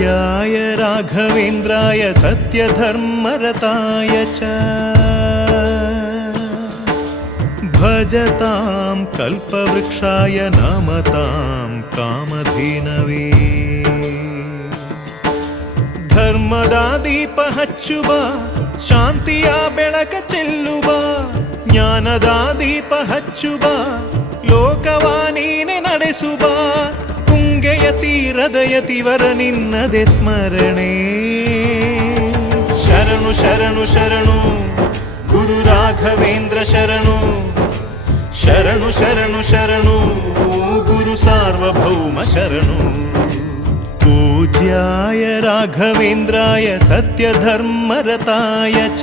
पूज्याय राघवेन्द्राय सत्यधर्मरताय च भजतां कल्पवृक्षाय नमतां कामधेनवे ಧರ್ಮದ ದೀಪ ಹಚ್ಚುವ ಶಾಂತಿಯ ಬೆಳಕ ಚೆಲ್ಲುವ ಜ್ಞಾನದ ದೀಪ ಹಚ್ಚುವ ಲೋಕವ ನೀನೆ ನಡೆಸುವ ತುಂಗೆಯ ತೀರದ ಯತಿವರ ನಿನ್ನದೆ ಸ್ಮರಣೆ ಶರಣು ಶರಣು ಶರಣು ಗುರು ರಾಘವೇಂದ್ರ ಶರಣು ಶರಣು ಶರಣು ಶರಣು ಗುರು ಸಾರ್ವಭೌಮ ಶರಣು पूज्याय राघवेन्द्राय सत्यधर्मरताय च